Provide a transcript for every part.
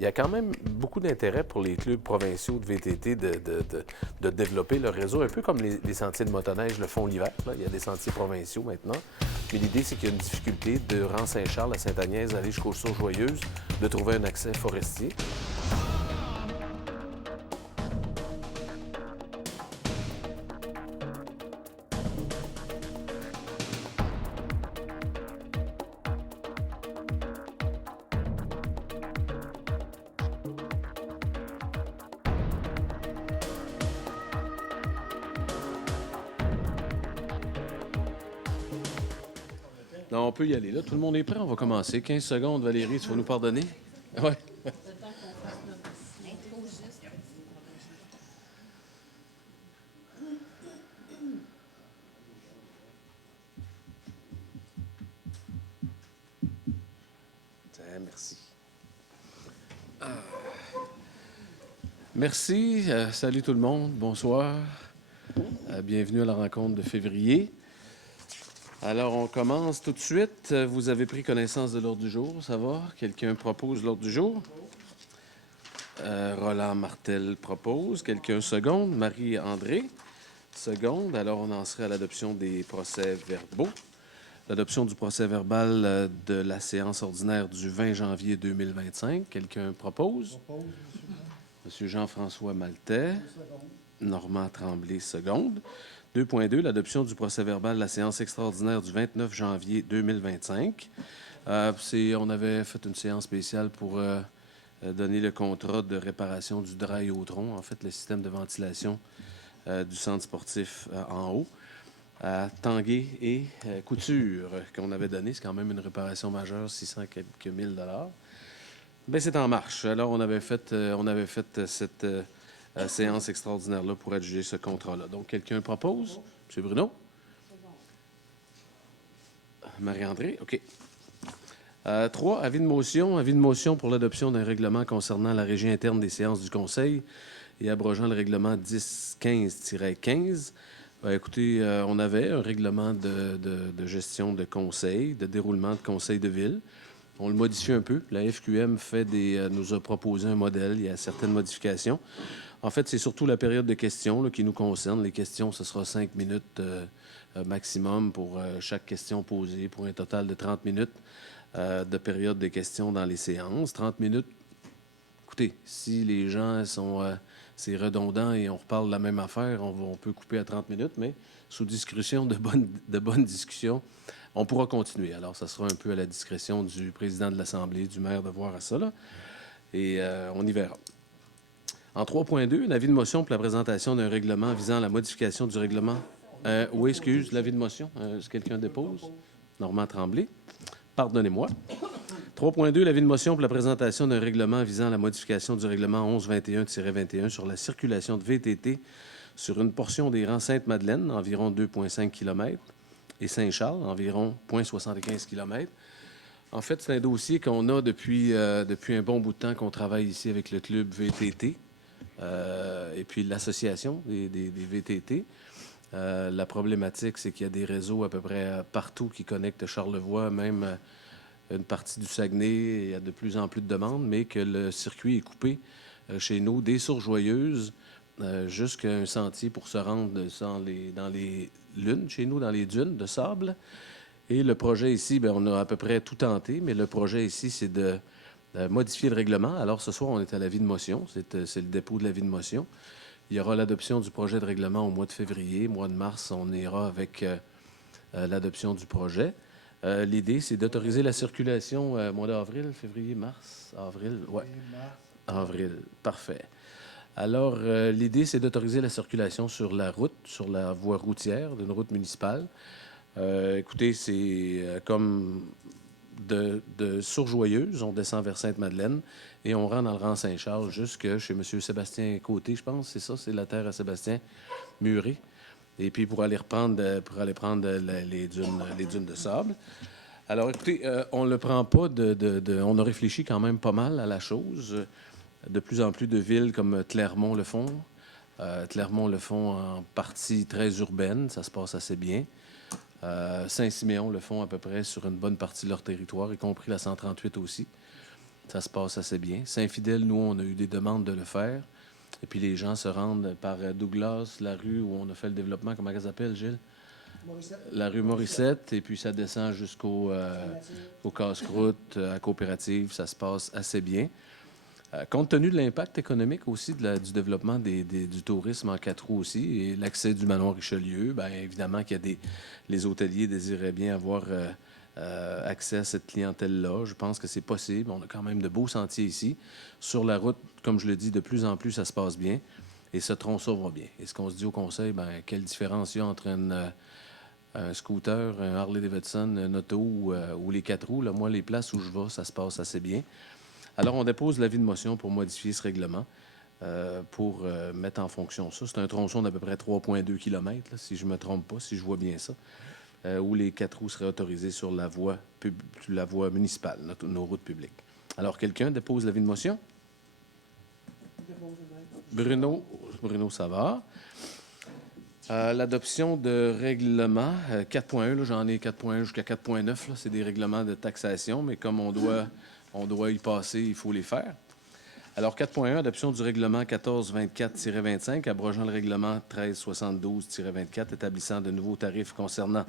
Il y a quand même beaucoup d'intérêt pour les clubs provinciaux de VTT de développer leur réseau, un peu comme les sentiers de motoneige le font l'hiver. Il y a des sentiers provinciaux maintenant. Mais l'idée, c'est qu'il y a une difficulté de Rang-Saint-Charles à Sainte-Agnès, d'aller jusqu'aux Sources-Joyeuses, de trouver un accès forestier. Non, on peut y aller. Là, tout le monde est prêt. On va commencer. 15 secondes, Valérie, tu vas nous pardonner? Oui. Merci. Merci. Salut tout le monde. Bonsoir. Bienvenue à la rencontre de février. Alors, on commence tout de suite. Vous avez pris connaissance de l'ordre du jour, ça va? Quelqu'un propose l'ordre du jour? Roland Martel propose. Quelqu'un seconde? Marie-André seconde. Alors, on en serait à l'adoption des procès-verbaux. L'adoption du procès-verbal de la séance ordinaire du 20 janvier 2025. Quelqu'un propose? Monsieur Jean-François Maltais. Normand Tremblay, seconde. 2.2, l'adoption du procès-verbal de la séance extraordinaire du 29 janvier 2025. On avait fait une séance spéciale pour donner le contrat de réparation du Dry-Autron, en fait, le système de ventilation du centre sportif en haut, à Tanguay et Couture, qu'on avait donné. C'est quand même une réparation majeure, 600 quelques mille dollars. Bien, c'est en marche. Alors, on avait fait cette séance extraordinaire-là pour adjuger ce contrat-là. Donc, quelqu'un propose? M. Bruno? Marie-André? OK. 3, avis de motion. Avis de motion pour l'adoption d'un règlement concernant la régie interne des séances du Conseil et abrogeant le règlement 1015-15. Écoutez, on avait un règlement de gestion de conseil, de déroulement de conseil de ville. On le modifie un peu. La FQM nous a proposé un modèle. Il y a certaines modifications. En fait, c'est surtout la période de questions là, qui nous concerne. Les questions, ce sera 5 minutes maximum pour chaque question posée, pour un total de 30 minutes de période de questions dans les séances. 30 minutes. Écoutez, si les gens sont... c'est redondant et on reparle de la même affaire, on peut couper à 30 minutes, mais sous discussion de bonnes discussions, on pourra continuer. Alors, ça sera un peu à la discrétion du président de l'Assemblée, du maire, de voir à ça, là. Et on y verra. En 3.2, l'avis de motion pour la présentation d'un règlement visant à la modification du règlement. Oui, excuse, l'avis de motion. Si quelqu'un dépose. Normand Tremblay. Pardonnez-moi. 3.2, l'avis de motion pour la présentation d'un règlement visant à la modification du règlement 1121-21 sur la circulation de VTT sur une portion des rangs Sainte-Madeleine, environ 2,5 km, et Saint-Charles, environ 0,75 km. En fait, c'est un dossier qu'on a depuis un bon bout de temps qu'on travaille ici avec le club VTT et puis l'association des VTT. La problématique, c'est qu'il y a des réseaux à peu près partout qui connectent Charlevoix, même une partie du Saguenay. Il y a de plus en plus de demandes, mais que le circuit est coupé chez nous, des Sources-Joyeuses jusqu'à un sentier pour se rendre dans les lunes, chez nous, dans les dunes de sable. Et le projet ici, bien, on a à peu près tout tenté, mais le projet ici, c'est de modifier le règlement. Alors, ce soir, on est à l'avis de motion. C'est le dépôt de l'avis de motion. Il y aura l'adoption du projet de règlement au mois de février. Mois de mars, on ira avec l'adoption du projet. L'idée, c'est d'autoriser la circulation mois d'avril, février, mars, avril. Oui, avril. Parfait. Alors, l'idée, c'est d'autoriser la circulation sur la route, sur la voie routière d'une route municipale. Écoutez, c'est comme de Sources-Joyeuses, on descend vers Sainte-Madeleine et on rentre dans le rang Saint-Charles jusque chez M. Sébastien Côté, je pense, c'est ça, c'est la terre à Sébastien Muré. Et puis pour aller prendre les dunes de sable. Alors, écoutez, on ne le prend pas on a réfléchi quand même pas mal à la chose. De plus en plus de villes comme Clermont le font. Clermont le font en partie très urbaine, ça se passe assez bien. Saint-Siméon le font à peu près sur une bonne partie de leur territoire, y compris la 138 aussi. Ça se passe assez bien. Saint-Fidèle, nous, on a eu des demandes de le faire. Et puis les gens se rendent par Douglas, la rue où on a fait le développement. Comment elle s'appelle, Gilles? La rue Morissette. Et puis ça descend jusqu'au au casse-croûte, à Coopérative. Ça se passe assez bien. Compte tenu de l'impact économique aussi du développement du tourisme en 4 roues aussi et l'accès du Manoir Richelieu, bien évidemment qu'il y a les hôteliers désiraient bien avoir accès à cette clientèle-là. Je pense que c'est possible. On a quand même de beaux sentiers ici. Sur la route, comme je le dis, de plus en plus, ça se passe bien. Et ce tronçon va bien. Et ce qu'on se dit au conseil, bien, quelle différence il y a entre un scooter, un Harley-Davidson, un auto ou les 4 roues. Là, moi, les places où je vais, ça se passe assez bien. Alors, on dépose l'avis de motion pour modifier ce règlement, pour mettre en fonction ça. C'est un tronçon d'à peu près 3,2 km, là, si je ne me trompe pas, si je vois bien ça, où les 4 roues seraient autorisées sur la voie municipale, nos routes publiques. Alors, quelqu'un dépose l'avis de motion? Bruno Savard. L'adoption de règlements, 4.1, là, j'en ai 4.1 jusqu'à 4.9, là, c'est des règlements de taxation, mais comme on doit y passer, il faut les faire. Alors, 4.1, adoption du règlement 1424-25, abrogeant le règlement 1372-24, établissant de nouveaux tarifs concernant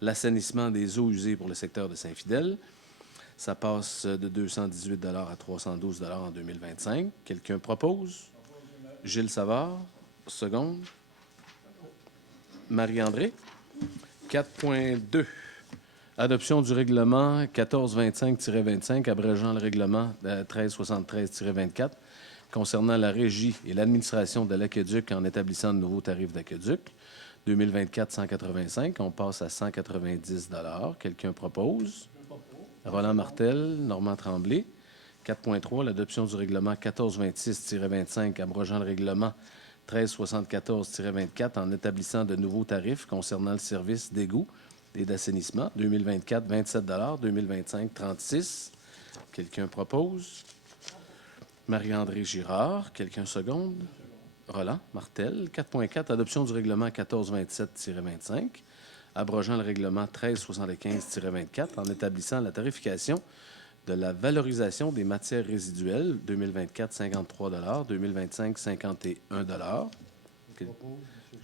l'assainissement des eaux usées pour le secteur de Saint-Fidèle. Ça passe de 218 à 312 en 2025. Quelqu'un propose? Gilles Savard, seconde. Marie-André. 4.2. Adoption du règlement 1425-25, abrégeant le règlement 1373-24 concernant la régie et l'administration de l'aqueduc en établissant de nouveaux tarifs d'aqueduc. 2024, 185. On passe à 190 $. Quelqu'un propose? Roland Martel, Normand Tremblay. 4.3. L'adoption du règlement 1426-25, abrogeant le règlement 1374-24 en établissant de nouveaux tarifs concernant le service d'égout et d'assainissement. 2024, 27 $. 2025, 36 $. Quelqu'un propose? Marie-André Girard. Quelqu'un seconde? Roland Martel. 4.4. Adoption du règlement 1427-25, abrogeant le règlement 1375-24 en établissant la tarification de la valorisation des matières résiduelles. 2024, 53 $. 2025, 51 $.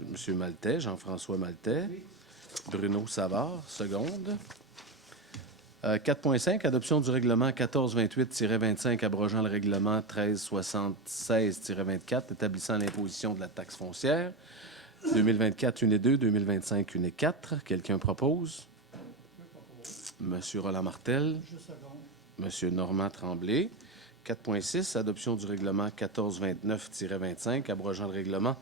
Monsieur Maltais, Jean-François Maltais. Bruno Savard, seconde. 4.5, adoption du règlement 1428-25, abrogeant le règlement 1376-24, établissant l'imposition de la taxe foncière. 2024, 1 et 2, 2025, 1 et 4. Quelqu'un propose? Monsieur Roland Martel. Monsieur Normand Tremblay. 4.6, adoption du règlement 1429-25, abrogeant le règlement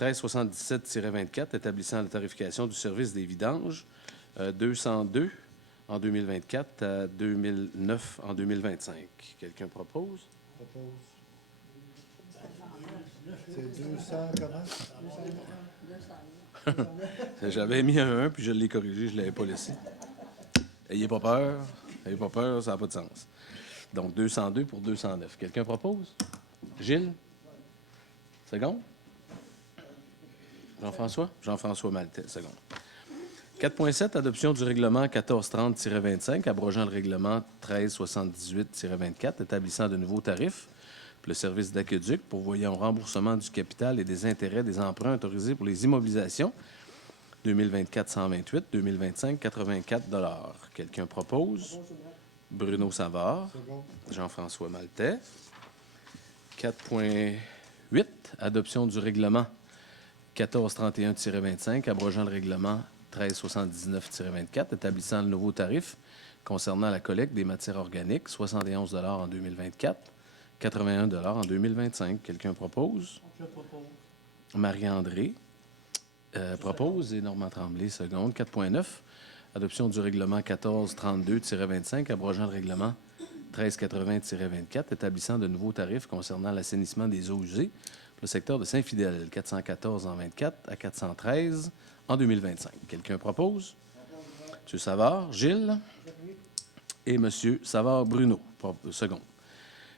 1377-24, établissant la tarification du service des vidanges, 202 en 2024 à 2009 en 2025. Quelqu'un propose? C'est 200 comment? J'avais mis un 1, puis je l'ai corrigé, je ne l'avais pas laissé. Ayez pas peur. Ayez pas peur, ça n'a pas de sens. Donc, 202 pour 209. Quelqu'un propose? Gilles? Seconde? Jean-François? Jean-François Maltais, seconde. 4.7, adoption du règlement 1430-25, abrogeant le règlement 1378-24, établissant de nouveaux tarifs pour le service d'aqueduc, pourvoyant au remboursement du capital et des intérêts des emprunts autorisés pour les immobilisations. 2024, 128. 2025, 84 $. Quelqu'un propose? Bruno Savard. Jean-François Maltais. 4.8, adoption du règlement 1431-25, abrogeant le règlement 1379-24, établissant le nouveau tarif concernant la collecte des matières organiques, 71 $ en 2024, 81 $ en 2025. Quelqu'un propose? Je propose. Marie-André propose et Normand Tremblay, seconde. 4.9, adoption du règlement 1432-25, abrogeant le règlement 1380-24, établissant de nouveaux tarifs concernant l'assainissement des eaux usées pour le secteur de Saint-Fidèle, 414 en 24 à 413 en 2025. Quelqu'un propose? M. Savard, Gilles et M. Savard Bruno, seconde.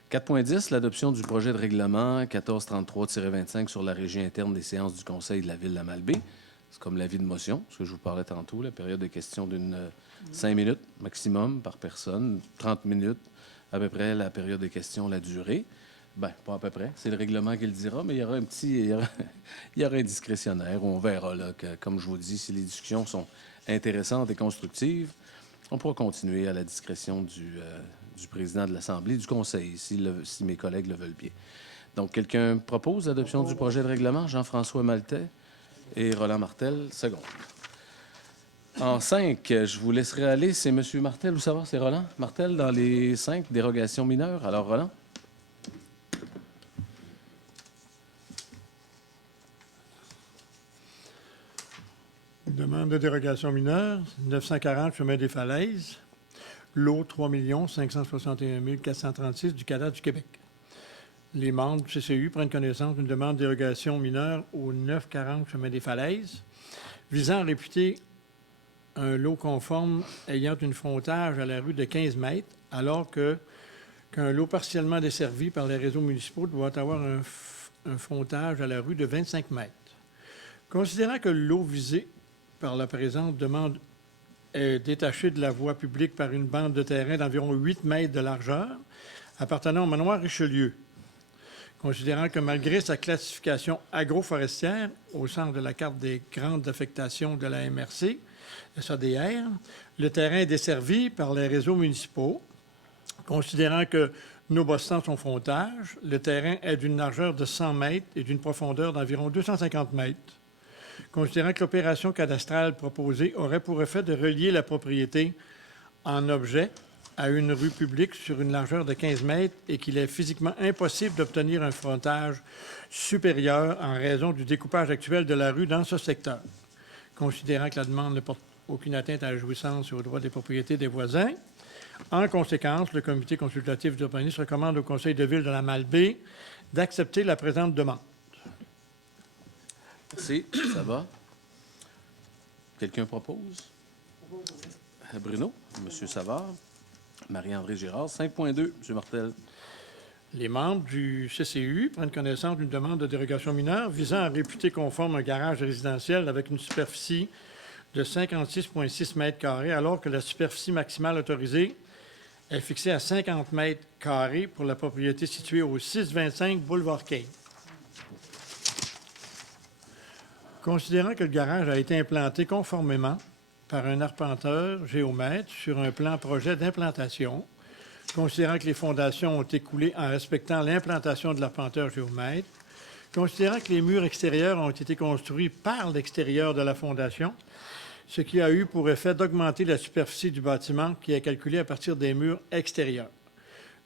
4.10, l'adoption du projet de règlement 1433-25 sur la régie interne des séances du Conseil de la Ville de la Malbaie. C'est comme l'avis de motion, ce que je vous parlais tantôt, la période de questions d'une 5 minutes maximum par personne, 30 minutes à peu près la période de questions, la durée. Bien, pas à peu près. C'est le règlement qui le dira, mais il y aura il y aura un discrétionnaire. On verra, là, que, comme je vous dis, si les discussions sont intéressantes et constructives, on pourra continuer à la discrétion du président de l'Assemblée, du Conseil, si mes collègues le veulent bien. Donc, quelqu'un propose l'adoption du projet de règlement? Jean-François Maltais et Roland Martel, seconde. En 5, je vous laisserai aller. C'est M. Martel ou savoir, c'est Roland Martel dans les 5 dérogations mineures. Alors, Roland? Demande de dérogation mineure, 940 chemin des Falaises, lot 3 561 436 du cadastre du Québec. Les membres du CCU prennent connaissance d'une demande de dérogation mineure au 940 chemin des Falaises, visant à réputer un lot conforme ayant une frontage à la rue de 15 mètres, alors qu'un lot partiellement desservi par les réseaux municipaux doit avoir un frontage à la rue de 25 mètres. Considérant que le lot visé par la présente demande est détaché de la voie publique par une bande de terrain d'environ 8 mètres de largeur appartenant au manoir Richelieu. Considérant que malgré sa classification agroforestière au centre de la carte des grandes affectations de la MRC, SADR, le terrain est desservi par les réseaux municipaux. Considérant que nonobstant son frontage, le terrain est d'une largeur de 100 mètres et d'une profondeur d'environ 250 mètres. Considérant que l'opération cadastrale proposée aurait pour effet de relier la propriété en objet à une rue publique sur une largeur de 15 mètres et qu'il est physiquement impossible d'obtenir un frontage supérieur en raison du découpage actuel de la rue dans ce secteur. Considérant que la demande ne porte aucune atteinte à la jouissance et aux droits des propriétés des voisins, en conséquence, le comité consultatif d'urbanisme recommande au conseil de ville de la Malbaie d'accepter la présente demande. Merci. Ça va? Quelqu'un propose? Bruno, M. Savard, Marie-André Girard. 5.2, M. Martel. Les membres du CCU prennent connaissance d'une demande de dérogation mineure visant à réputer conforme un garage résidentiel avec une superficie de 56,6 mètres carrés, alors que la superficie maximale autorisée est fixée à 50 mètres carrés pour la propriété située au 625 boulevard Kane. Considérant que le garage a été implanté conformément par un arpenteur géomètre sur un plan projet d'implantation, considérant que les fondations ont été coulées en respectant l'implantation de l'arpenteur géomètre, considérant que les murs extérieurs ont été construits par l'extérieur de la fondation, ce qui a eu pour effet d'augmenter la superficie du bâtiment qui est calculée à partir des murs extérieurs.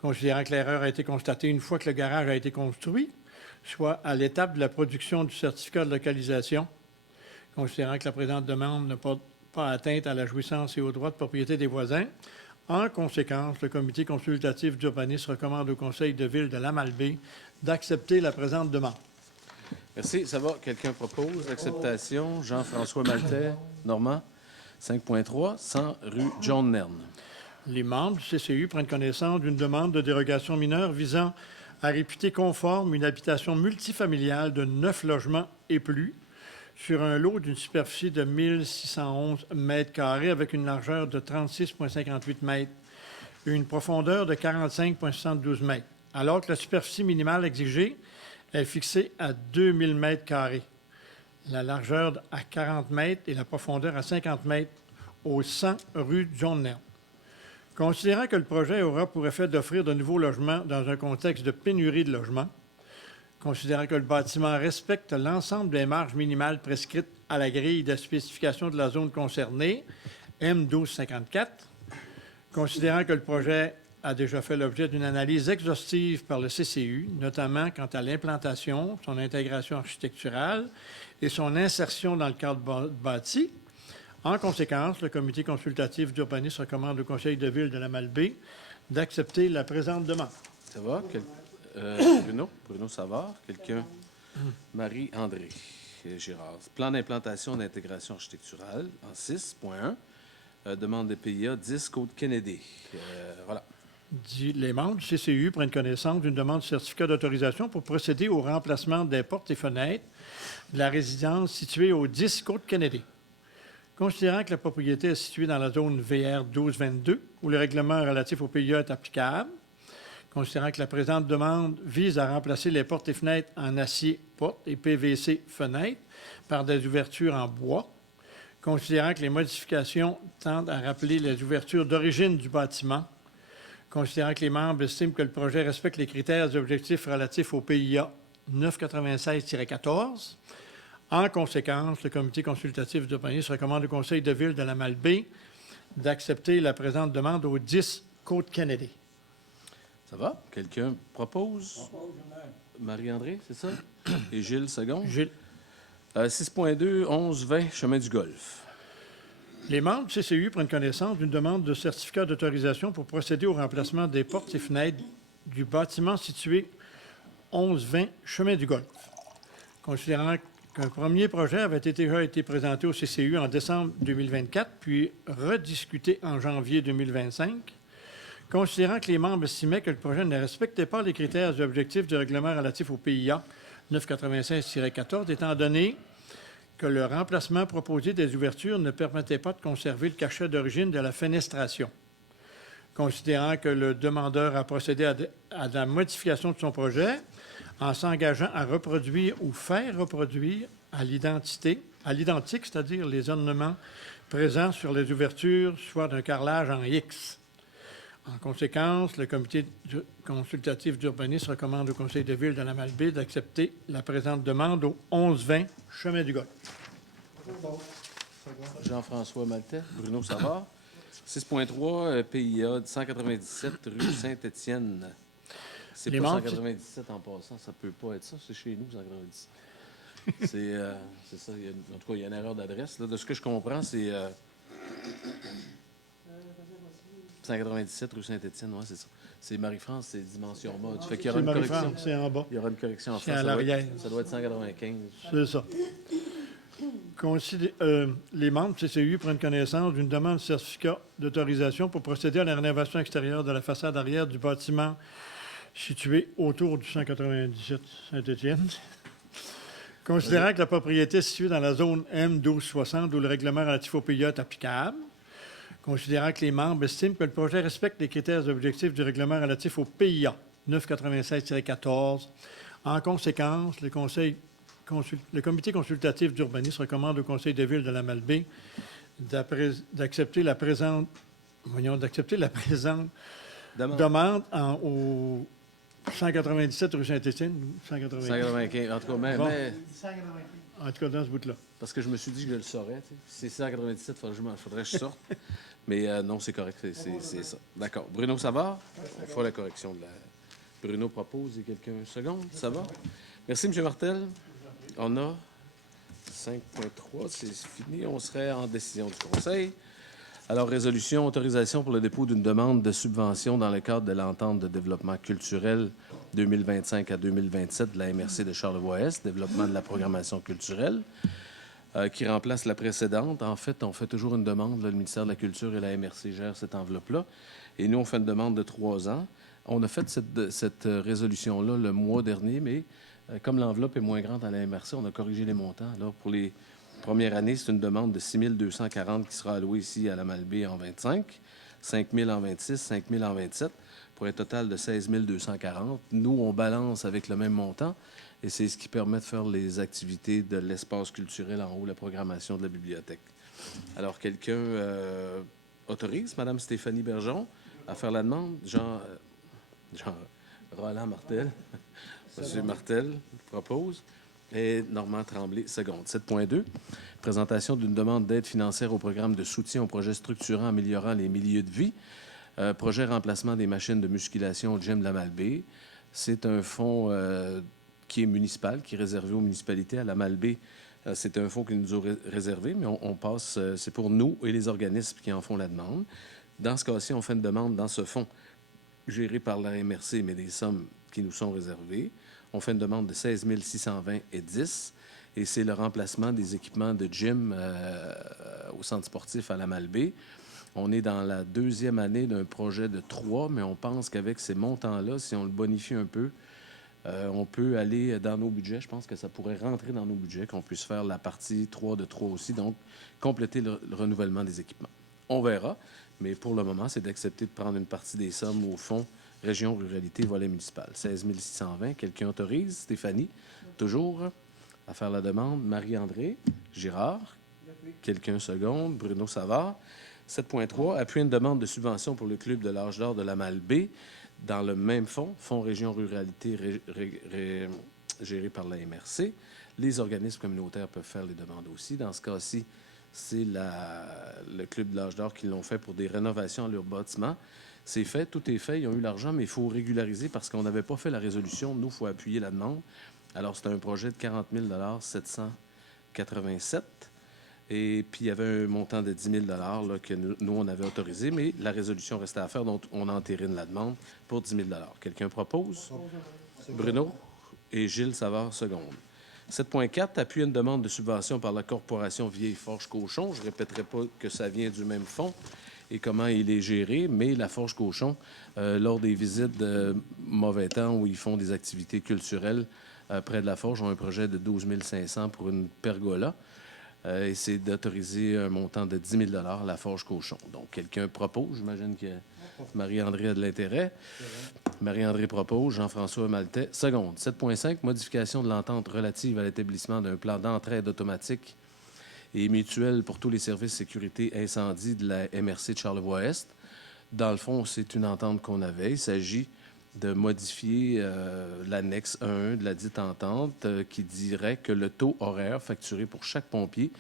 Considérant que l'erreur a été constatée une fois que le garage a été construit, soit à l'étape de la production du certificat de localisation, considérant que la présente demande ne porte pas atteinte à la jouissance et aux droits de propriété des voisins. En conséquence, le comité consultatif d'urbanisme recommande au conseil de ville de la Malbaie d'accepter la présente demande. Merci. Ça va? Quelqu'un propose l'acceptation? Jean-François Maltais, Normand. 5.3, 100 rue John Nern. Les membres du CCU prennent connaissance d'une demande de dérogation mineure visant à réputer conforme une habitation multifamiliale de 9 logements et plus sur un lot d'une superficie de 1611 mètres carrés avec une largeur de 36,58 mètres et une profondeur de 45,72 mètres, alors que la superficie minimale exigée est fixée à 2000 mètres carrés, la largeur à 40 mètres et la profondeur à 50 mètres au 100 rue John Nern. Considérant que le projet aura pour effet d'offrir de nouveaux logements dans un contexte de pénurie de logements, considérant que le bâtiment respecte l'ensemble des marges minimales prescrites à la grille de spécification de la zone concernée, M1254, considérant que le projet a déjà fait l'objet d'une analyse exhaustive par le CCU, notamment quant à l'implantation, son intégration architecturale et son insertion dans le cadre bâti. En conséquence, le comité consultatif d'urbanisme recommande au conseil de ville de la Malbaie d'accepter la présente demande. Ça va? Bruno Savard. Quelqu'un? Marie-André Girard. Plan d'implantation d'intégration architecturale en 6.1. Demande de PIA 10 Côte-Kennedy. Voilà. Les membres du CCU prennent connaissance d'une demande de certificat d'autorisation pour procéder au remplacement des portes et fenêtres de la résidence située au 10 Côte-Kennedy. Considérant que la propriété est située dans la zone VR 1222, où le règlement relatif au PIA est applicable, considérant que la présente demande vise à remplacer les portes et fenêtres en acier porte et PVC fenêtres par des ouvertures en bois, considérant que les modifications tendent à rappeler les ouvertures d'origine du bâtiment, considérant que les membres estiment que le projet respecte les critères et objectifs relatifs au PIA 996-14. En conséquence, le comité consultatif d'urbanisme recommande au conseil de ville de la Malbaie d'accepter la présente demande au 10 Côte-Kennedy. Ça va? Quelqu'un propose? Marie-André, c'est ça? Et Gilles, second? Gilles. 6.2, 11-20, chemin du Golfe. Les membres du CCU prennent connaissance d'une demande de certificat d'autorisation pour procéder au remplacement des portes et fenêtres du bâtiment situé 11-20, chemin du Golfe. Considérant qu'un premier projet avait déjà été présenté au CCU en décembre 2024, puis rediscuté en janvier 2025, considérant que les membres estimaient que le projet ne respectait pas les critères et objectifs du règlement relatif au PIA 996-14, étant donné que le remplacement proposé des ouvertures ne permettait pas de conserver le cachet d'origine de la fenestration. Considérant que le demandeur a procédé à la modification de son projet en s'engageant à reproduire ou faire reproduire à l'identique, c'est-à-dire les ornements présents sur les ouvertures, soit d'un carrelage en X. En conséquence, le comité consultatif d'urbanisme recommande au conseil de ville de la Malbaie d'accepter la présente demande au 11-20 chemin du Golfe. Jean-François Maltais, Bruno Savard. 6.3, PIA 197, rue Saint-Étienne. C'est Les pas membres, 197 en passant, ça peut pas être ça, c'est chez nous, 197. C'est ça, en tout cas, il y a une erreur d'adresse. Là. De ce que je comprends, c'est 197 rue Saint-Étienne, oui, c'est ça. C'est Marie-France, c'est dimension mode. Fait qu'il y aura c'est une Marie-France, correction. c'est en bas. Il y aura une correction en C'est face. à l'arrière. Ça doit être 195. C'est ça. Les membres du CCU prennent connaissance d'une demande de certificat d'autorisation pour procéder à la rénovation extérieure de la façade arrière du bâtiment situé autour du 197 Saint-Étienne. Considérant que la propriété est située dans la zone M1260 où le règlement relatif au PIA est applicable, considérant que les membres estiment que le projet respecte les critères et objectifs du règlement relatif au PIA 996-14. En conséquence, le comité consultatif d'urbanisme recommande au conseil de ville de la Malbaie d'accepter la présente demande au 197 rue Saint-Étienne. 195. En tout cas, Bon. mais En tout cas, dans ce bout-là. parce que je me suis dit que je le saurais. Tu sais. Si c'est 197, il faudrait que je sorte. Mais non, c'est correct, c'est ça. D'accord. Bruno Savard, on fera la correction de la... Bruno propose, et quelqu'un seconde, ça va? Merci, M. Martel. On a 5.3, c'est fini. On serait en décision du Conseil. Alors, résolution, autorisation pour le dépôt d'une demande de subvention dans le cadre de l'entente de développement culturel 2025 à 2027 de la MRC de Charlevoix-Est, développement de la programmation culturelle, qui remplace la précédente. En fait, on fait toujours une demande. Là, le ministère de la Culture et la MRC gèrent cette enveloppe-là. Et nous, on fait une demande de 3 ans. On a fait cette résolution-là le mois dernier, mais comme l'enveloppe est moins grande à la MRC, on a corrigé les montants. Alors, pour les premières années, c'est une demande de 6 240 qui sera allouée ici à la Malbaie en 25, 5 000 en 26, 5 000 en 27, pour un total de 16 240. Nous, on balance avec le même montant et c'est ce qui permet de faire les activités de l'espace culturel en haut, la programmation de la bibliothèque. Alors, quelqu'un autorise Mme Stéphanie Bergeron à faire la demande? Roland Martel. M. Martel propose. Et Normand Tremblay, seconde. 7.2, présentation d'une demande d'aide financière au programme de soutien aux projets structurants améliorant les milieux de vie. Projet remplacement des machines de musculation au gym de la Malbaie. C'est un fonds qui est municipal, qui est réservé aux municipalités. À la Malbaie, c'est un fonds qui nous a réservé, mais on passe, c'est pour nous et les organismes qui en font la demande. Dans ce cas-ci, on fait une demande dans ce fonds géré par la MRC, mais des sommes qui nous sont réservées. On fait une demande de 16 620 et 10, et c'est le remplacement des équipements de gym au centre sportif à la Malbaie. On est dans la 2e année d'un projet de 3, mais on pense qu'avec ces montants-là, si on le bonifie un peu, on peut aller dans nos budgets. Je pense que ça pourrait rentrer dans nos budgets, qu'on puisse faire la partie 3 de 3 aussi, donc compléter le renouvellement des équipements. On verra, mais pour le moment, c'est d'accepter de prendre une partie des sommes au fond Région Ruralité, volet municipal. 16 620. Quelqu'un autorise? Stéphanie, toujours, à faire la demande. Marie-André Girard. Quelqu'un seconde. Bruno Savard. 7.3. Appuyer une demande de subvention pour le Club de l'âge d'or de la Malbaie dans le même fonds, Fonds Région Ruralité géré par la MRC. Les organismes communautaires peuvent faire les demandes aussi. Dans ce cas-ci, c'est le Club de l'âge d'or qui l'ont fait pour des rénovations à leur bâtiment. C'est fait, tout est fait. Ils ont eu l'argent, mais il faut régulariser parce qu'on n'avait pas fait la résolution. Nous, il faut appuyer la demande. Alors, c'est un projet de 40 787. Et puis, il y avait un montant de 10 000 là, que nous, on avait autorisé, mais la résolution restait à faire, donc on entérine la demande pour 10 000 Quelqu'un propose? Bruno et Gilles Savard, seconde. 7.4, appuie une demande de subvention par la Corporation Vieille Forge Cochon. Je ne répéterai pas que ça vient du même fonds et comment il est géré, mais la Forge Cochon, lors des visites de mauvais temps où ils font des activités culturelles près de la Forge, ont un projet de 12 500 pour une pergola. Et c'est d'autoriser un montant de 10 000 la Forge Cochon. Donc, quelqu'un propose. J'imagine que Marie-André a de l'intérêt. Marie-André propose. Jean-François Maltais, seconde. 7.5, modification de l'entente relative à l'établissement d'un plan d'entraide automatique et mutuel pour tous les services sécurité incendie de la MRC de Charlevoix-Est. Dans le fond, c'est une entente qu'on avait. Il s'agit de modifier l'annexe 1 de la dite entente qui dirait que le taux horaire facturé pour chaque pompier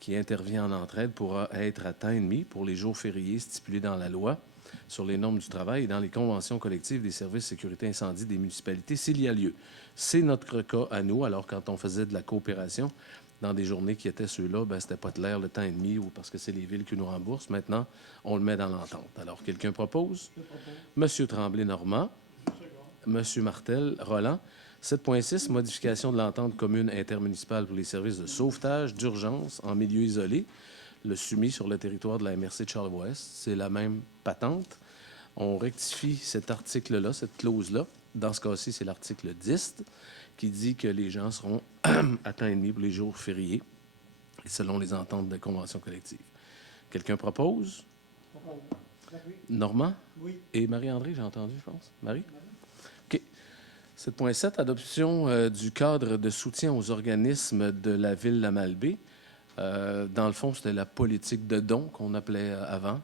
qui intervient en entraide pourra être à temps et demi pour les jours fériés stipulés dans la loi sur les normes du travail et dans les conventions collectives des services sécurité incendie des municipalités s'il y a lieu. C'est notre cas à nous. Alors, quand on faisait de la coopération dans des journées qui étaient ceux-là, ben, c'était pas clair le temps et demi ou parce que c'est les villes qui nous remboursent. Maintenant, on le met dans l'entente. Alors, quelqu'un propose? Monsieur Tremblay-Normand. Monsieur Martel, Roland. 7.6, modification de l'entente commune intermunicipale pour les services de sauvetage d'urgence en milieu isolé. Le soumis sur le territoire de la MRC de Charlevoix-Est. C'est la même patente. On rectifie cet article-là, cette clause-là. Dans ce cas-ci, c'est l'article 10 qui dit que les gens seront à temps et demi pour les jours fériés, selon les ententes de convention collective. Quelqu'un propose? Normand? Oui. Et Marie-André, j'ai entendu, je pense. Marie? 7.7, adoption du cadre de soutien aux organismes de la ville de la Malbaie. Dans le fond, c'était la politique de dons qu'on appelait avant.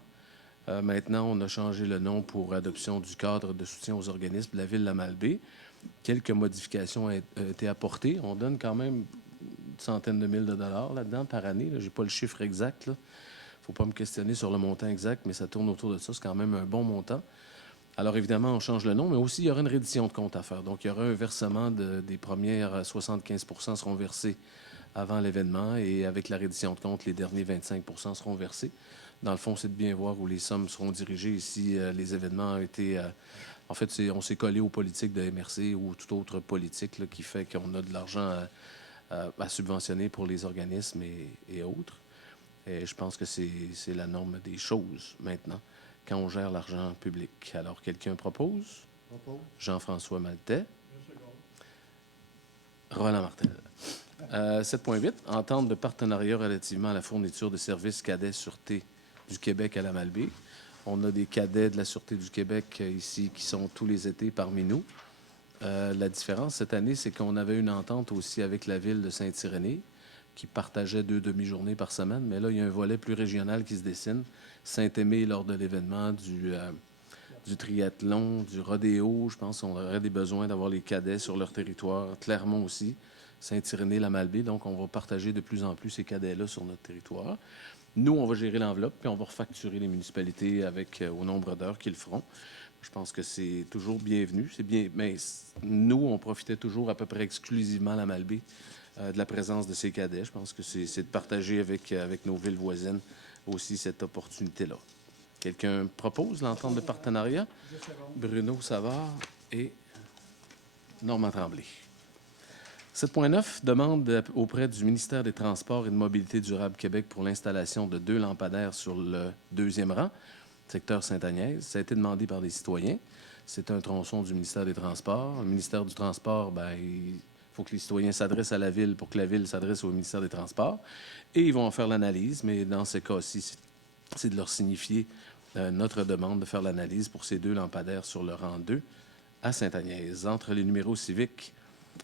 Maintenant, on a changé le nom pour adoption du cadre de soutien aux organismes de la ville de la Malbaie. Quelques modifications ont été apportées. On donne quand même une centaine de mille de dollars là-dedans par année. Je n'ai pas le chiffre exact. Il ne faut pas me questionner sur le montant exact, mais ça tourne autour de ça. C'est quand même un bon montant. Alors, évidemment, on change le nom, mais aussi, il y aura une reddition de compte à faire. Donc, il y aura un versement des premières 75 seront versés avant l'événement et avec la reddition de compte, les derniers 25 seront versés. Dans le fond, c'est de bien voir où les sommes seront dirigées et si les événements ont été... en fait, on s'est collé aux politiques de MRC ou toute autre politique là, qui fait qu'on a de l'argent à subventionner pour les organismes et autres. Et je pense que c'est la norme des choses maintenant, quand on gère l'argent public. Alors, quelqu'un propose? Jean-François Maltais. Roland Martel. 7.8, entente de partenariat relativement à la fourniture de services cadets Sûreté du Québec à la Malbaie. On a des cadets de la Sûreté du Québec ici qui sont tous les étés parmi nous. La différence cette année, c'est qu'on avait une entente aussi avec la ville de Saint-Irénée qui partageait 2 demi-journées par semaine. Mais là, il y a un volet plus régional qui se dessine. Saint-Aimé, lors de l'événement du triathlon, du rodéo, je pense qu'on aurait des besoins d'avoir les cadets sur leur territoire. Clermont aussi, Saint-Irénée, la Malbaie. Donc, on va partager de plus en plus ces cadets-là sur notre territoire. Nous, on va gérer l'enveloppe, puis on va refacturer les municipalités avec au nombre d'heures qu'ils feront. Je pense que c'est toujours bienvenu. C'est bien, mais nous, on profitait toujours à peu près exclusivement à la Malbaie de la présence de ces cadets. Je pense que c'est de partager avec nos villes voisines aussi cette opportunité-là. Quelqu'un propose l'entente de partenariat? Bruno Savard et Normand Tremblay. 7.9, demande auprès du ministère des Transports et de Mobilité durable Québec pour l'installation de 2 lampadaires sur le 2e rang, secteur Sainte-Agnès. Ça a été demandé par des citoyens. C'est un tronçon du ministère des Transports. Le ministère du Transport, il faut que les citoyens s'adressent à la Ville pour que la Ville s'adresse au ministère des Transports. Et ils vont en faire l'analyse, mais dans ce cas-ci, c'est de leur signifier notre demande de faire l'analyse pour ces 2 lampadaires sur le rang 2 à Sainte-Agnès, entre les numéros civiques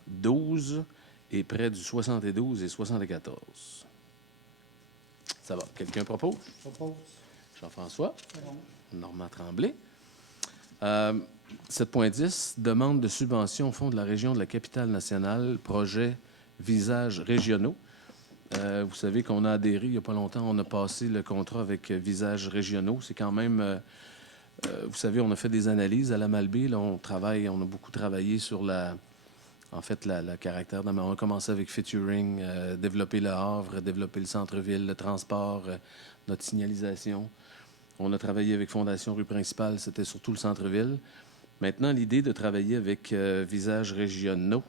12 et près du 72 et 74. Ça va. Quelqu'un propose? Propose. Jean-François? C'est bon. Normand Tremblay. 7.10, demande de subvention au Fonds de la région de la Capitale-Nationale, projet Visages régionaux. Vous savez qu'on a adhéré il n'y a pas longtemps, on a passé le contrat avec Visages régionaux. C'est quand même, vous savez, on a fait des analyses à la Malbaie. Là, on a beaucoup travaillé sur la caractère. On a commencé avec featuring, développer le Havre, développer le centre-ville, le transport, notre signalisation. On a travaillé avec Fondation Rue Principale, c'était surtout le centre-ville. Maintenant, l'idée de travailler avec Visages régionaux,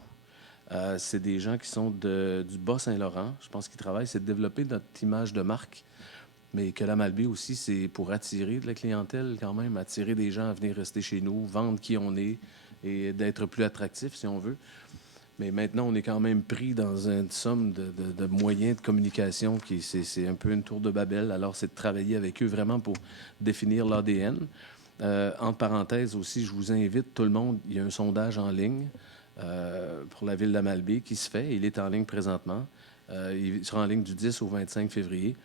c'est des gens qui sont du Bas-Saint-Laurent. Je pense qu'ils travaillent, c'est de développer notre image de marque, mais que la Malbaie aussi, c'est pour attirer de la clientèle quand même, attirer des gens à venir rester chez nous, vendre qui on est et d'être plus attractif, si on veut. Mais maintenant, on est quand même pris dans une somme de moyens de communication qui c'est un peu une tour de Babel. Alors, c'est de travailler avec eux vraiment pour définir l'ADN. Entre parenthèses aussi, je vous invite, tout le monde, il y a un sondage en ligne pour la ville de la Malbaie qui se fait. Il est en ligne présentement. Il sera en ligne du 10 au 25 février.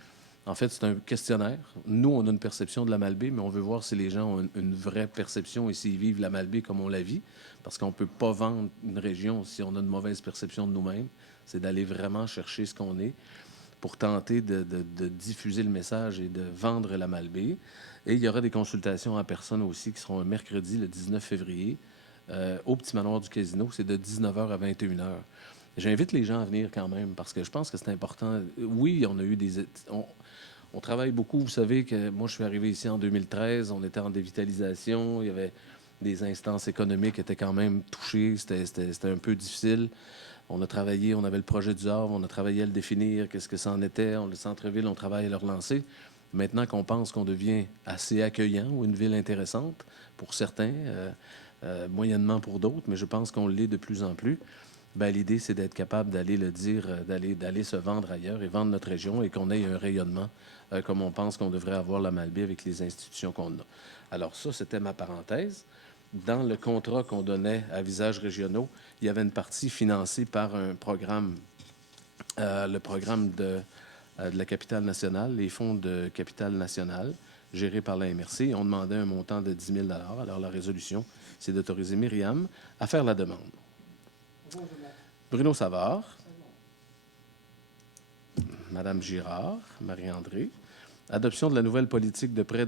En fait, c'est un questionnaire. Nous, on a une perception de la Malbaie, mais on veut voir si les gens ont une vraie perception et s'ils vivent la Malbaie comme on la vit. Parce qu'on ne peut pas vendre une région si on a une mauvaise perception de nous-mêmes. C'est d'aller vraiment chercher ce qu'on est pour tenter de diffuser le message et de vendre la Malbaie. Et il y aura des consultations en personne aussi qui seront un mercredi, le 19 février, au Petit Manoir du Casino. C'est de 19h à 21h. J'invite les gens à venir quand même parce que je pense que c'est important. Oui, on a eu des... On travaille beaucoup. Vous savez que moi, je suis arrivé ici en 2013. On était en dévitalisation. Il y avait des instances économiques qui étaient quand même touchées. C'était un peu difficile. On a travaillé, on avait le projet du Havre, on a travaillé à le définir, qu'est-ce que ça en était. Le centre-ville, on travaille à le relancer. Maintenant qu'on pense qu'on devient assez accueillant ou une ville intéressante pour certains, moyennement pour d'autres, mais je pense qu'on l'est de plus en plus. Bien, l'idée, c'est d'être capable d'aller le dire, d'aller se vendre ailleurs et vendre notre région et qu'on ait un rayonnement comme on pense qu'on devrait avoir la Malbaie avec les institutions qu'on a. Alors ça, c'était ma parenthèse. Dans le contrat qu'on donnait à Visages régionaux, il y avait une partie financée par un programme, le programme de la Capitale nationale, les fonds de Capitale nationale, gérés par la MRC. On demandait un montant de 10 000 $. Alors la résolution, c'est d'autoriser Myriam à faire la demande. Bruno Savard, Madame Girard, Marie-André. Adoption de la nouvelle politique de prêt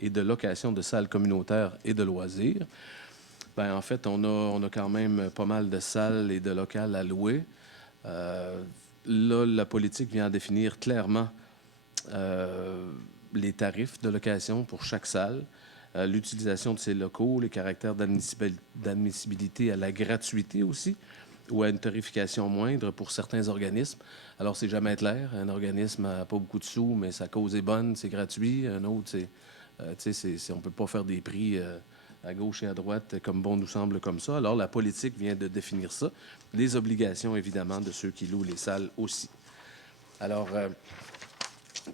et de location de salles communautaires et de loisirs. Bien, en fait, on a quand même pas mal de salles et de locales à louer. Là, la politique vient définir clairement les tarifs de location pour chaque salle, l'utilisation de ces locaux, les caractères d'admissibilité à la gratuité aussi, ou à une tarification moindre pour certains organismes. Alors, c'est jamais clair. Un organisme n'a pas beaucoup de sous, mais sa cause est bonne, c'est gratuit. Un autre, on ne peut pas faire des prix à gauche et à droite comme bon nous semble comme ça. Alors, la politique vient de définir ça. Les obligations, évidemment, de ceux qui louent les salles aussi. Alors,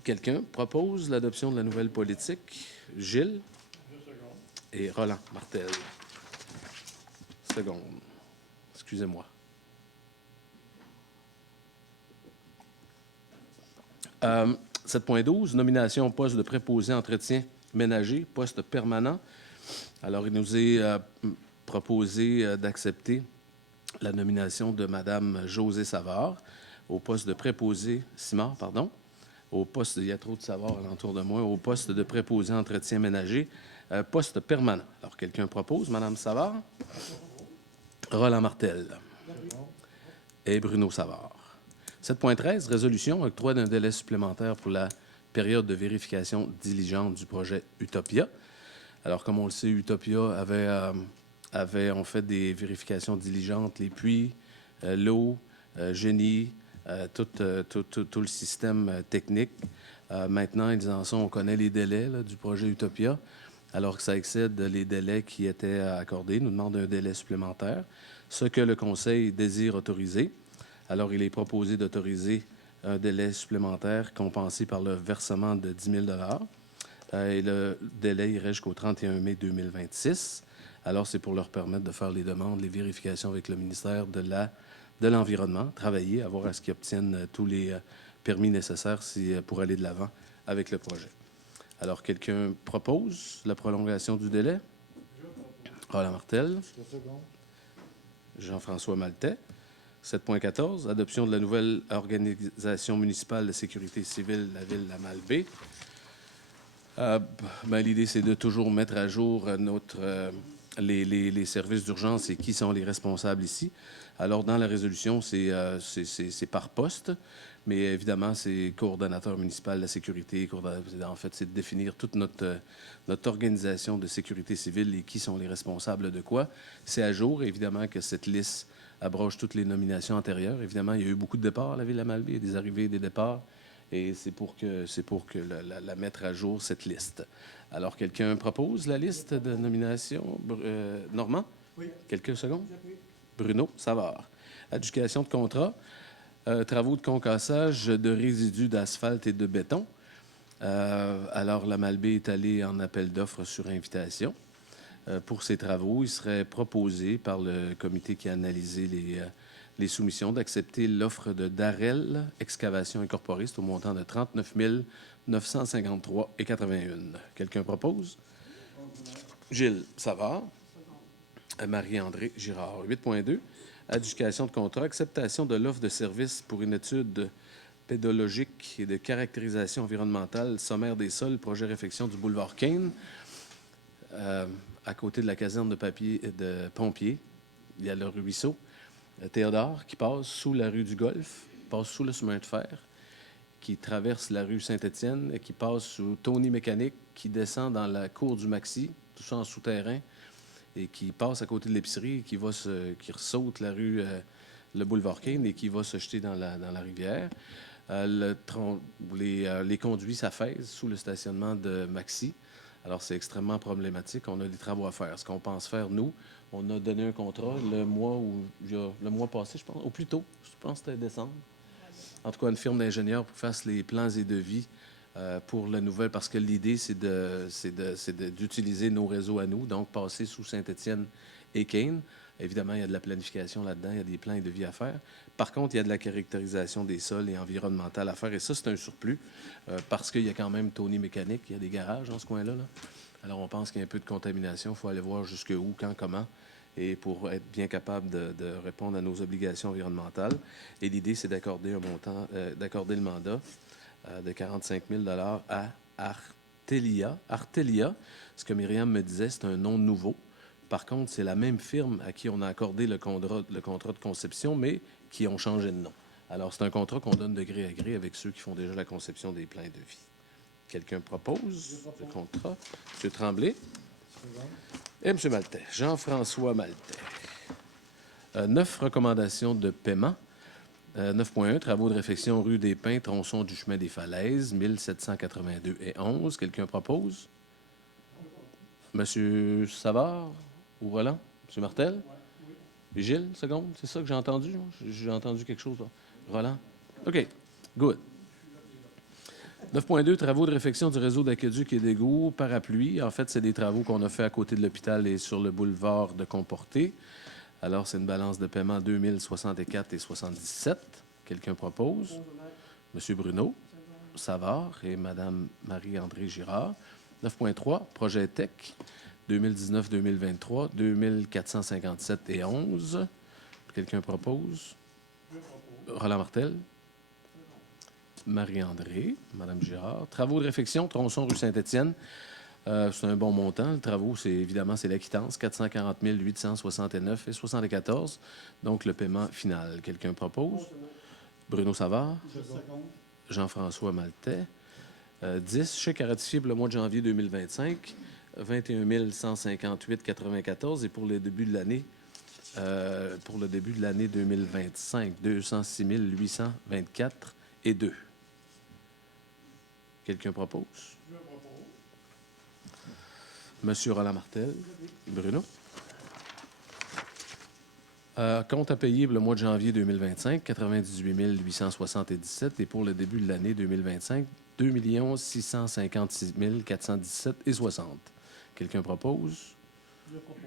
quelqu'un propose l'adoption de la nouvelle politique? Gilles? Et Roland Martel. Seconde. Excusez-moi. Euh, 7.12, nomination au poste de préposé entretien ménager, poste permanent. Alors, il nous est proposé d'accepter la nomination de Mme Josée Savard au poste de préposé, Simard, pardon, au poste, il y a trop de Savard alentour de moi, au poste de préposé entretien ménager, poste permanent. Alors, quelqu'un propose, Mme Savard? Roland Martel et Bruno Savard. 7.13, résolution, octroi d'un délai supplémentaire pour la période de vérification diligente du projet Utopia. Alors, comme on le sait, Utopia avait en fait des vérifications diligentes, les puits, l'eau, génie, tout le système technique. Maintenant, ils en sont, on connaît les délais là, du projet Utopia, alors que ça excède les délais qui étaient accordés. Nous demande un délai supplémentaire, ce que le Conseil désire autoriser. Alors, il est proposé d'autoriser un délai supplémentaire compensé par le versement de 10 000 $. Et le délai irait jusqu'au 31 mai 2026. Alors, c'est pour leur permettre de faire les demandes, les vérifications avec le ministère de l'Environnement, travailler, à voir à ce qu'ils obtiennent tous les permis nécessaires pour aller de l'avant avec le projet. Alors, quelqu'un propose la prolongation du délai? Roland Martel. Jean-François Maltais. 7.14, adoption de la nouvelle organisation municipale de sécurité civile de la ville de la Malbaie. L'idée, c'est de toujours mettre à jour les services d'urgence et qui sont les responsables ici. Alors, dans la résolution, c'est par poste, mais évidemment, c'est coordonnateur municipal de la sécurité. En fait, c'est de définir toute notre organisation de sécurité civile et qui sont les responsables de quoi. C'est à jour, évidemment, que cette liste abroge toutes les nominations antérieures. Évidemment, il y a eu beaucoup de départs à la ville de la Malbaie, il y a des arrivées et des départs. Et c'est pour que la mettre à jour, cette liste. Alors, quelqu'un propose la liste de nominations? Normand? Oui. Quelques secondes? Bruno Savard. Adjudication de contrat. Travaux de concassage de résidus d'asphalte et de béton. Alors, la Malbaie est allée en appel d'offres sur invitation. Pour ces travaux, il serait proposé par le comité qui a analysé les soumissions d'accepter l'offre de Darrell Excavation Incorporée, c'est au montant de 39 953,81. Quelqu'un propose? Gilles Savard. Marie-André Girard. 8.2. Adjudication de contrat. Acceptation de l'offre de service pour une étude pédologique et de caractérisation environnementale sommaire des sols, projet réfection du boulevard Kane. À côté de la caserne de pompiers, il y a le ruisseau Théodore qui passe sous la rue du Golfe, passe sous le chemin de fer, qui traverse la rue Saint-Étienne et qui passe sous Tony Mécanique, qui descend dans la cour du Maxi, tout ça en souterrain, et qui passe à côté de l'épicerie, qui ressaute la rue, le boulevard Kane et qui va se jeter dans la rivière. Les conduits s'affaissent sous le stationnement de Maxi. Alors, c'est extrêmement problématique. On a des travaux à faire. Ce qu'on pense faire, nous, on a donné un contrat le mois passé, je pense, ou plus tôt, je pense que c'était décembre. En tout cas, une firme d'ingénieurs pour faire les plans et devis pour la nouvelle, parce que l'idée, c'est d'utiliser nos réseaux à nous, donc passer sous Saint-Étienne et Kane. Évidemment, il y a de la planification là-dedans, il y a des plans et devis à faire. Par contre, il y a de la caractérisation des sols et environnementale à faire, et ça, c'est un surplus, parce qu'il y a quand même Tony Mécanique, il y a des garages dans ce coin-là. Là. Alors, on pense qu'il y a un peu de contamination, il faut aller voir jusqu'où, quand, comment, et pour être bien capable de répondre à nos obligations environnementales. Et l'idée, c'est d'accorder le mandat de 45 000 $ à Artelia. Artelia, ce que Myriam me disait, c'est un nom nouveau. Par contre, c'est la même firme à qui on a accordé le contrat de conception, mais qui ont changé de nom. Alors, c'est un contrat qu'on donne de gré à gré avec ceux qui font déjà la conception des plans de vie. Quelqu'un propose le contrat? M. Tremblay? Et M. Maltais. Jean-François Maltais. 9 recommandations de paiement. 9.1, travaux de réfection rue des Pins, tronçon du chemin des Falaises, 1782,11. Quelqu'un propose? M. Savard ou Roland? M. Martel? Oui. Gilles, seconde? C'est ça que j'ai entendu? J'ai entendu quelque chose, là. Roland? OK. Good. 9.2, travaux de réfection du réseau d'aqueduc et d'égouts, parapluie. En fait, c'est des travaux qu'on a fait à côté de l'hôpital et sur le boulevard de Comporté. Alors, c'est une balance de paiement 2064,77. Quelqu'un propose? M. Bruno Savard et Mme Marie-André Girard. 9.3, projet TEC 2019-2023, 2457,11. Quelqu'un propose? Roland Martel? Marie-André, Mme Girard. Travaux de réfection, tronçon rue Saint-Étienne. C'est un bon montant. Le travaux, c'est la quittance, 440 869,74. Donc, le paiement final. Quelqu'un propose? Bruno Savard? Jean-François Maltais. 10, chèque à ratifier pour le mois de janvier 2025, 21 158,94. Et pour le début de l'année, 2025, 206 824,2. Quelqu'un propose? Je propose. Monsieur Roland Martel. Bruno. Compte à payer pour le mois de janvier 2025, 98 877. Et pour le début de l'année 2025, 2 656 417,60. Quelqu'un propose? Je propose.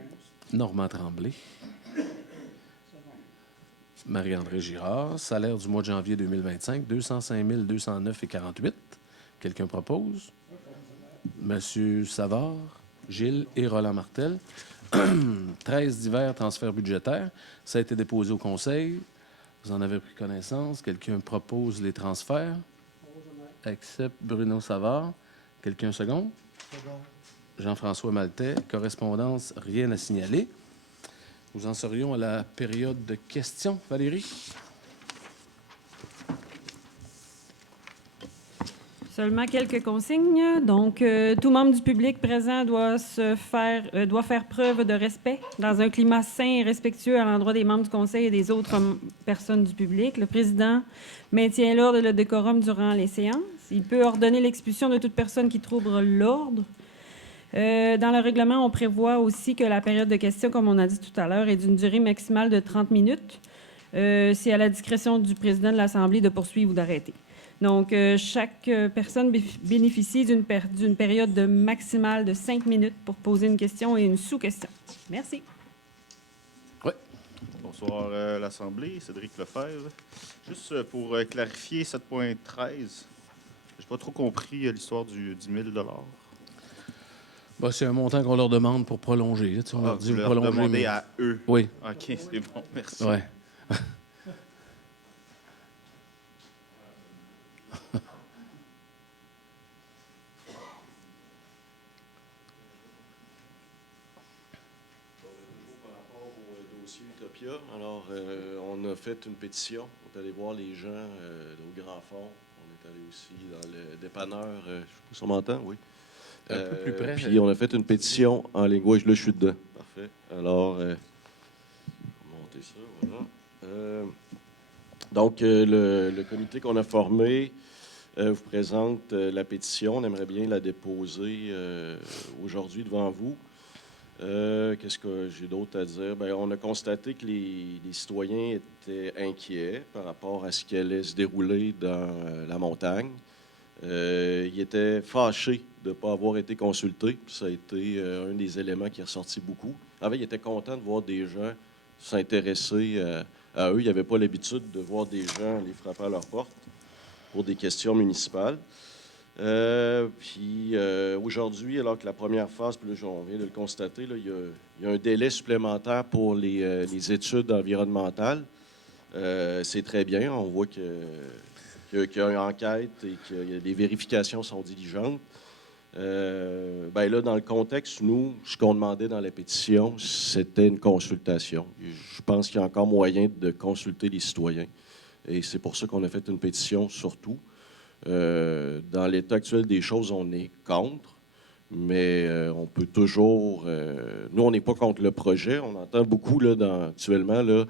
Normand Tremblay. Marie-André Girard. Salaire du mois de janvier 2025, 205 209,48. Quelqu'un propose? Monsieur Savard, Gilles et Roland Martel. 13 divers transferts budgétaires. Ça a été déposé au Conseil. Vous en avez pris connaissance. Quelqu'un propose les transferts? Accepte Bruno Savard. Quelqu'un second? Jean-François Maltais. Correspondance, rien à signaler. Nous en serions à la période de questions. Valérie? Seulement quelques consignes. Donc, tout membre du public présent doit faire preuve de respect dans un climat sain et respectueux à l'endroit des membres du conseil et des autres personnes du public. Le président maintient l'ordre et le décorum durant les séances. Il peut ordonner l'expulsion de toute personne qui trouble l'ordre. Dans le règlement, on prévoit aussi que la période de questions, comme on a dit tout à l'heure, est d'une durée maximale de 30 minutes. C'est à la discrétion du président de l'Assemblée de poursuivre ou d'arrêter. Donc, chaque personne bénéficie d'une période maximale de 5 minutes pour poser une question et une sous-question. Merci. Oui. Bonsoir, l'Assemblée. Cédric Lefebvre. Juste pour clarifier 7.13, j'ai pas trop compris l'histoire du 10 000 Bah, c'est un montant qu'on leur demande pour prolonger. Là, on leur dit vous leur prolonger, demandez mais- à eux. Oui, OK, c'est bon, merci. ouais. Par rapport au dossier Utopia, alors on a fait une pétition. On est allé voir les gens au Grand Fond. On est allé aussi dans le dépanneur. Je sais pas si on m'entend, oui. Un peu plus près. Puis on a fait une pétition en ligne. Oui, là, je suis dedans. Parfait. Alors, monter ça, voilà. Donc, le comité qu'on a formé vous présente la pétition. On aimerait bien la déposer aujourd'hui devant vous. Qu'est-ce que j'ai d'autre à dire? Bien, on a constaté que les citoyens étaient inquiets par rapport à ce qui allait se dérouler dans la montagne. Ils étaient fâchés de ne pas avoir été consultés. Ça a été un des éléments qui est ressorti beaucoup. En fait, ils étaient contents de voir des gens s'intéresser à eux. Ils n'avaient pas l'habitude de voir des gens les frapper à leur porte pour des questions municipales. Puis aujourd'hui, alors que la première phase, puis là, on vient de le constater, là, il y a un délai supplémentaire pour les études environnementales. C'est très bien. On voit qu'il y a une enquête et que des vérifications sont diligentes. Ben là, dans le contexte, nous, ce qu'on demandait dans la pétition, c'était une consultation. Je pense qu'il y a encore moyen de consulter les citoyens. Et c'est pour ça qu'on a fait une pétition surtout. Dans l'état actuel des choses, on est contre, mais on peut toujours... nous, on n'est pas contre le projet. On entend beaucoup là, actuellement là,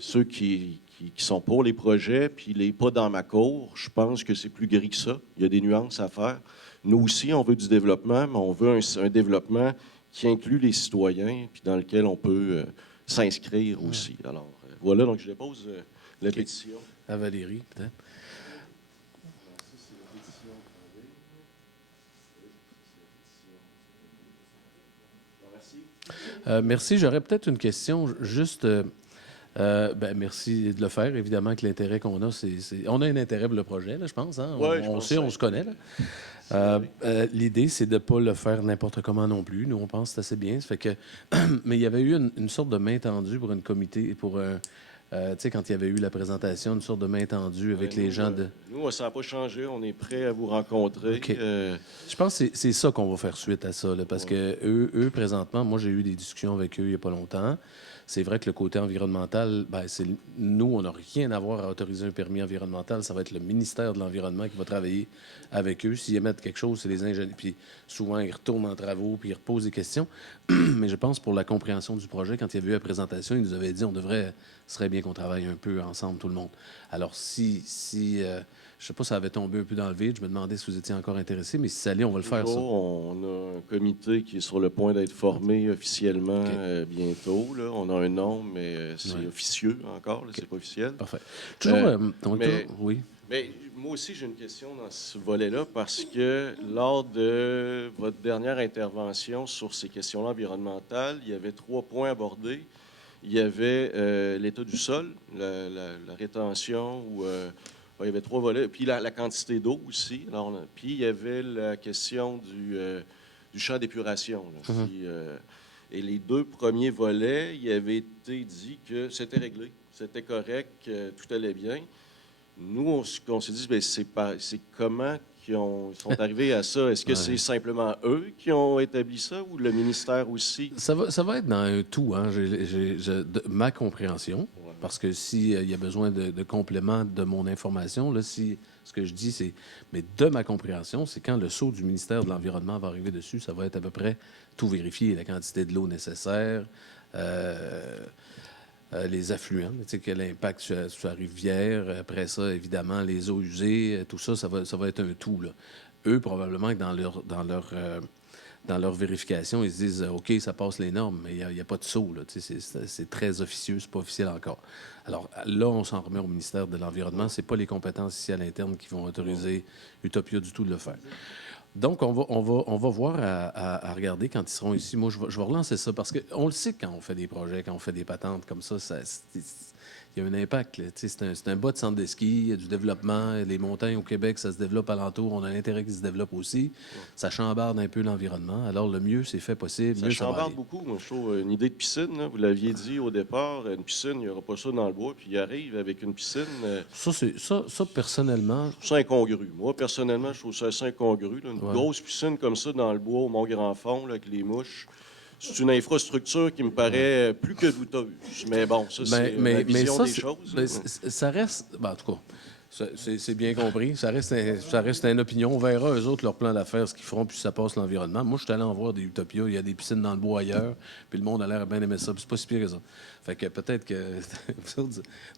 ceux qui sont pour les projets, puis les pas dans ma cour. Je pense que c'est plus gris que ça. Il y a des nuances à faire. Nous aussi, on veut du développement, mais on veut un développement qui inclut les citoyens, puis dans lequel on peut s'inscrire aussi. Alors, voilà, donc je dépose la pétition. À Valérie, peut-être. Merci. J'aurais peut-être une question. Juste, merci de le faire. Évidemment que l'intérêt qu'on a, on a un intérêt pour le projet, là, je pense. Hein? Ouais, je on pense sait, que on se connaît. Là. L'idée, c'est de ne pas le faire n'importe comment non plus. Nous, on pense que c'est assez bien. Ça fait que... Mais il y avait eu une sorte de main tendue pour une comité, pour un... tu sais, quand il y avait eu la présentation, une sorte de main tendue avec les gens de... Nous, ça n'a pas changé. On est prêt à vous rencontrer. OK. Je pense que c'est ça qu'on va faire suite à ça, là, parce que eux, présentement, moi, j'ai eu des discussions avec eux il n'y a pas longtemps. C'est vrai que le côté environnemental, nous, on n'a rien à voir à autoriser un permis environnemental. Ça va être le ministère de l'Environnement qui va travailler avec eux. S'ils émettent quelque chose, c'est les ingénieurs. Puis souvent, ils retournent en travaux, puis ils reposent des questions. Mais je pense pour la compréhension du projet, quand il y avait eu la présentation, ils nous avaient dit ce serait bien qu'on travaille un peu ensemble, tout le monde. Alors, je sais pas, ça avait tombé un peu dans le vide. Je me demandais si vous étiez encore intéressé, mais si ça allait, on va le faire, ça. On a un comité qui est sur le point d'être formé officiellement bientôt. Là. On a un nom, mais c'est officieux encore. Là, c'est pas officiel. Parfait. Toujours, mais- oui. Bien, moi aussi, j'ai une question dans ce volet-là parce que lors de votre dernière intervention sur ces questions-là environnementales, il y avait 3 points abordés. Il y avait l'état du sol, la rétention, il y avait 3 volets, puis la quantité d'eau aussi. Alors, puis il y avait la question du champ d'épuration. Là. Et les 2 premiers volets, il avait été dit que c'était réglé, c'était correct, que tout allait bien. Nous, ce qu'on s'est dit, c'est comment ils sont arrivés à ça. Est-ce que c'est simplement eux qui ont établi ça ou le ministère aussi? Ça va être dans un tout, hein, ma compréhension, parce que s'il y a besoin de compléments de mon information, là, si ce que je dis, c'est... Mais de ma compréhension, c'est quand le sceau du ministère de l'Environnement va arriver dessus, ça va être à peu près tout vérifié, la quantité de l'eau nécessaire, les affluents, tu sais, quel impact sur la rivière. Après ça, évidemment, les eaux usées, tout ça, ça va être un tout, là. Eux, probablement que dans leur vérification, ils se disent OK, ça passe les normes, mais il n'y a pas de sceau, là. Tu sais, c'est très officieux, c'est pas officiel encore. Alors là, on s'en remet au ministère de l'Environnement. C'est pas les compétences ici à l'interne qui vont autoriser Utopia du tout de le faire. Donc, on va voir à regarder quand ils seront ici. Moi, je vais relancer ça parce qu'on le sait quand on fait des projets, quand on fait des patentes comme ça, il y a un impact. Là. C'est un bas de centre de ski, il y a du développement. Les montagnes au Québec, ça se développe alentour. On a l'intérêt qu'ils se développent aussi. Ça chambarde un peu l'environnement. Alors, le mieux c'est fait possible. Ça chambarde beaucoup. Moi, je trouve une idée de piscine. Là, vous l'aviez dit au départ, une piscine, il n'y aura pas ça dans le bois. Puis il arrive avec une piscine. Ça, personnellement... C'est incongru. Moi, personnellement, je trouve ça assez incongru. Là. Une grosse piscine comme ça dans le bois, au Mont-Grand-Fond, là, avec les mouches. C'est une infrastructure qui me paraît plus que douteuse. Mais bon, ça, c'est la vision des choses. Ça reste... Ben, en tout cas, c'est bien compris. Ça reste une opinion. On verra, eux autres, leur plan d'affaires, ce qu'ils feront, puis ça passe l'environnement. Moi, je suis allé en voir des utopias. Il y a des piscines dans le bois ailleurs, puis le monde a l'air bien aimer ça. Puis c'est pas si pire que ça. Fait que peut-être que...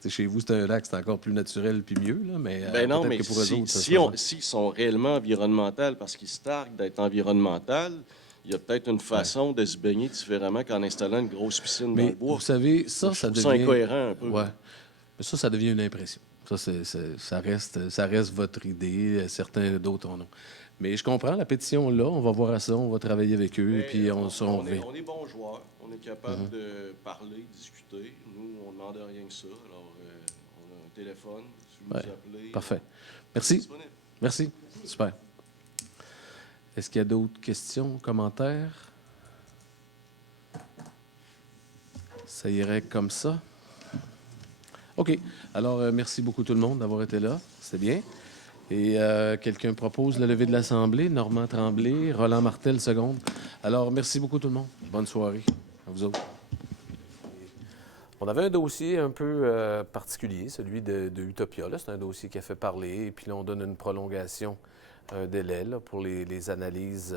chez vous, c'est un lac, c'est encore plus naturel puis mieux, là, mais... Ben non, mais que pour eux autres, s'ils sont réellement environnementaux parce qu'ils se targuent d'être environnementaux, il y a peut-être une façon de se baigner différemment qu'en installant une grosse piscine dans le bois. Vous savez, ça devient... C'est incohérent un peu. Ouais. Mais ça devient une impression. Ça reste votre idée. Certains d'autres en ont. Mais je comprends la pétition là. On va voir à ça. On va travailler avec eux. Et puis on est bons joueurs. On est capable de parler, discuter. Nous, on ne demande rien que ça. Alors, on a un téléphone. Si vous nous appelez... Parfait. Merci. Merci. Super. Est-ce qu'il y a d'autres questions, commentaires? Ça irait comme ça. OK. Alors, merci beaucoup tout le monde d'avoir été là. C'était bien. Et quelqu'un propose la levée de l'Assemblée. Normand Tremblay, Roland Martel, seconde. Alors, merci beaucoup tout le monde. Bonne soirée à vous autres. On avait un dossier un peu particulier, celui de Utopia. C'est un dossier qui a fait parler. Et puis là, on donne une prolongation délai là, pour les analyses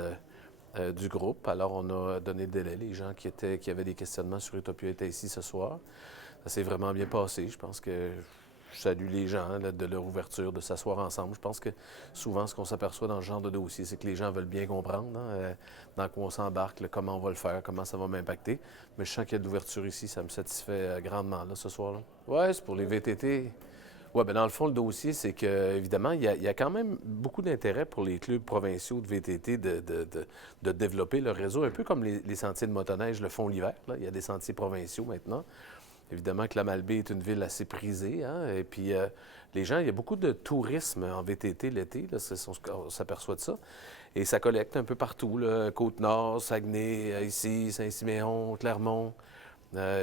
du groupe. Alors, on a donné le délai. Les gens qui avaient des questionnements sur Utopia étaient ici ce soir. Ça s'est vraiment bien passé. Je pense que je salue les gens là, de leur ouverture, de s'asseoir ensemble. Je pense que souvent, ce qu'on s'aperçoit dans ce genre de dossier, c'est que les gens veulent bien comprendre dans quoi on s'embarque, là, comment on va le faire, comment ça va m'impacter. Mais je sens qu'il y a de l'ouverture ici. Ça me satisfait grandement là, ce soir-là. Oui, c'est pour les VTT. Oui, bien dans le fond, le dossier, c'est que évidemment, il y a quand même beaucoup d'intérêt pour les clubs provinciaux de VTT de développer leur réseau, un peu comme les sentiers de motoneige le font l'hiver. Là. Il y a des sentiers provinciaux maintenant. Évidemment que la Malbaie est une ville assez prisée. Hein? Et puis, les gens, il y a beaucoup de tourisme en VTT l'été. Là, on s'aperçoit de ça. Et ça collecte un peu partout. Là, Côte-Nord, Saguenay, ici, Saint-Siméon, Clermont.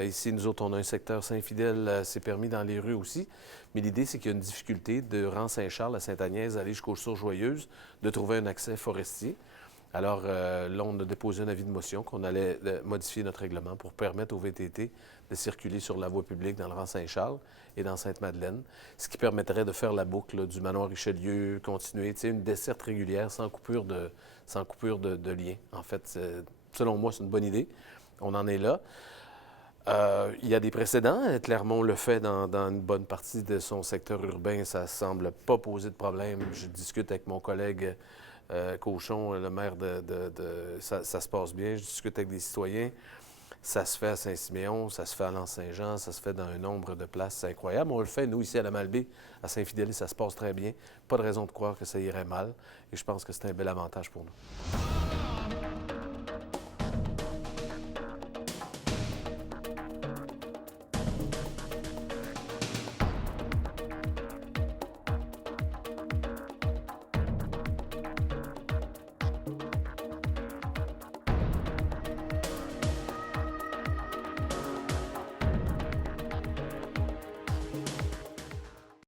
Ici, nous autres, on a un secteur Saint-Fidèle, c'est permis dans les rues aussi. Mais l'idée, c'est qu'il y a une difficulté de Rang-Saint-Charles à Sainte-Agnès, aller jusqu'aux Sources-Joyeuses, de trouver un accès forestier. Alors, là, on a déposé un avis de motion qu'on allait modifier notre règlement pour permettre aux VTT de circuler sur la voie publique dans le rang Saint-Charles et dans Sainte-Madeleine, ce qui permettrait de faire la boucle là, du manoir Richelieu, continuer, tu sais, une desserte régulière sans coupure de lien. En fait, selon moi, c'est une bonne idée. On en est là. Il y a des précédents. Clermont le fait dans une bonne partie de son secteur urbain. Ça ne semble pas poser de problème. Je discute avec mon collègue Cochon, le maire ça se passe bien. Je discute avec des citoyens. Ça se fait à Saint-Siméon, ça se fait à L'Anse-Saint-Jean, ça se fait dans un nombre de places. C'est incroyable. On le fait, nous, ici à la Malbaie, à Saint-Fidèle, ça se passe très bien. Pas de raison de croire que ça irait mal. Et je pense que c'est un bel avantage pour nous.